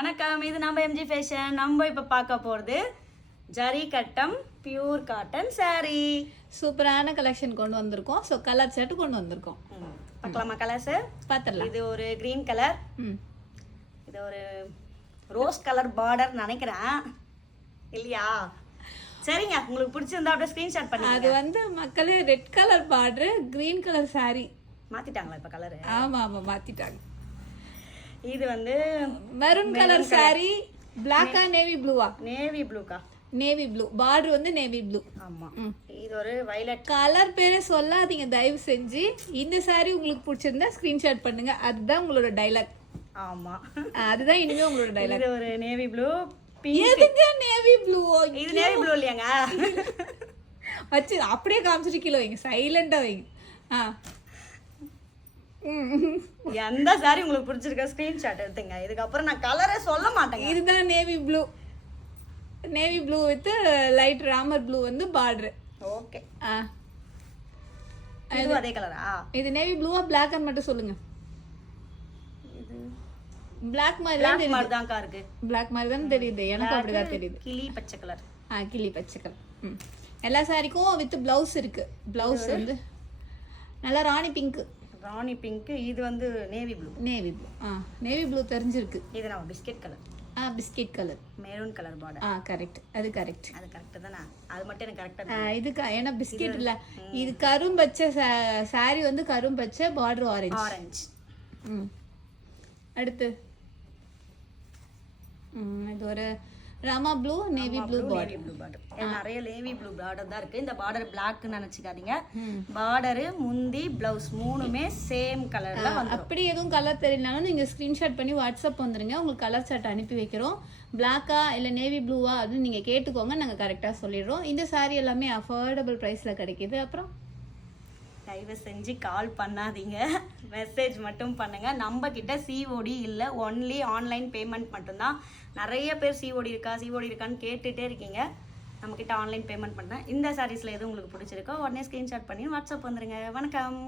வணக்கம், இது நம்ம எம்ஜி ஃபேஷன். நம்ம இப்போ பார்க்க போகிறது ஜரி கட்டம் பியூர் காட்டன் saree. சூப்பரான கலெக்ஷன் கொண்டு வந்திருக்கோம். ஸோ கலர் செட்டு கொண்டு வந்திருக்கோம். பார்க்கலாமா கலர்ஸ்? பார்த்துடலாம். இது ஒரு க்ரீன் கலர், இது ஒரு ரோஸ் கலர் பார்டர் நினைக்கிறேன் இல்லையா? சரிங்க, உங்களுக்கு பிடிச்சிருந்தா அப்படியே ஸ்க்ரீன்ஷாட் பண்ணி. அது வந்து மக்களே red colour border, green colour saree மாற்றிட்டாங்களா இப்போ கலரு? ஆமாம் ஆமாம் மாற்றிட்டாங்க. இது வந்து மெரூன் கலர் saree, பிளாக்கா நேவி ப்ளூவா? நேவி ப்ளூக்கா? நேவி ப்ளூ பார்டர் வந்து நேவி ப்ளூ. ஆமாம், இது ஒரு வயலட் கலர் பேரே சொல்லாதீங்க தயவு செஞ்சு. இந்த saree உங்களுக்கு பிடிச்சிருந்தா ஸ்கிரீன்ஷாட் பண்ணுங்க, அதுதான் உங்களோட டைலாக். ஆமாம், அதுதான் இனிமே உங்களோட டைலாக். இது ஒரு நேவி ப்ளூ. எதுக்கு நேவி ப்ளூ? இது நேவி ப்ளூ இல்லையாங்க? வச்சு அப்படியே காமிச்சிட்டு கீழே வைங்க, சைலண்டா வைங்க. எந்த சாரி உங்களுக்கு பிடிச்சிருக்க ஸ்கிரீன்ஷாட் எடுத்துங்க. இதுக்கப்புறம் நான் கலரே சொல்ல மாட்டேங்க. இதுதான் navy blue. Navy blue with light Ramar blue வந்து பார்டர். ஓகே, இது அதே கலரா? இது நேவி ப்ளூவா பிளாக் மட்டும் சொல்லுங்க. இது பிளாக் மாதிரி பிளாக் தான் மாதிரி தான் இருக்கு. பிளாக் மாதிரி தான் தெரியுது, எனக்கு அப்படிதான் தெரியுது. கிளி பச்சை கலர். கிளி பச்சை கலர். எல்லா சாரிக்கும் வித் பிளவுஸ் இருக்கு. பிளவுஸ் வந்து நல்லா ராணி பிங்க். ராணி பிங்க். இது வந்து navy blue. Navy blue. Navy blue தெரிஞ்சிருக்கு. இது நான் biscuit colour. Biscuit colour, maroon colour border. Correct, அது கரெக்ட். அது கரெக்ட் தானே? அது மட்டும் எனக்கு கரெக்டா இது ஏன்னா பிஸ்கட் இல்ல, இது கரும்பச்சை சாரி வந்து கரும்பச்சை பார்டர் ஆரஞ்சு. அடுத்து இது ஒரு Rama blue navy blue border. நிறைய நேவி ப்ளூ பார்டர் தான் இருக்கு. இந்த பார்டர் பிளாக்னு நினைச்சுக்காதீங்க. பார்டர், முந்தி, பிளவுஸ் மூணுமே சேம் கலர்ல வந்து. அப்படி எதுவும் கலர் தெரியலனாலும் நீங்க ஸ்கிரீன்ஷாட் பண்ணி வாட்ஸ்அப் வந்துருங்க, உங்களுக்கு கலர் சார்ட் அனுப்பி வைக்கிறோம். பிளாக்கா இல்ல நேவி ப்ளூவா அப்படின்னு நீங்க கேட்டுக்கோங்க, நாங்க கரெக்டா சொல்லிடுறோம். இந்த சாரி எல்லாமே அஃபோர்டபுள் பிரைஸ்ல கிடைக்குது. அப்புறம் தயவு செஞ்சு கால் பண்ணாதீங்க, மெசேஜ் மட்டும் பண்ணுங்க. நம்ம கிட்ட சிஓடி இல்லை, ஒன்லி ஆன்லைன் பேமெண்ட் மட்டும்தான். நிறைய பேர் சிஓடி இருக்கான்னு கேட்டுகிட்டே இருக்கீங்க. நம்மக்கிட்ட ஆன்லைன் பேமெண்ட் பண்ணேன். இந்த சாரீஸில் எதுவும் உங்களுக்கு பிடிச்சிருக்கோ உடனே ஸ்க்ரீன்ஷாட் பண்ணி வாட்ஸ்அப் வந்துடுங்க. வணக்கம்.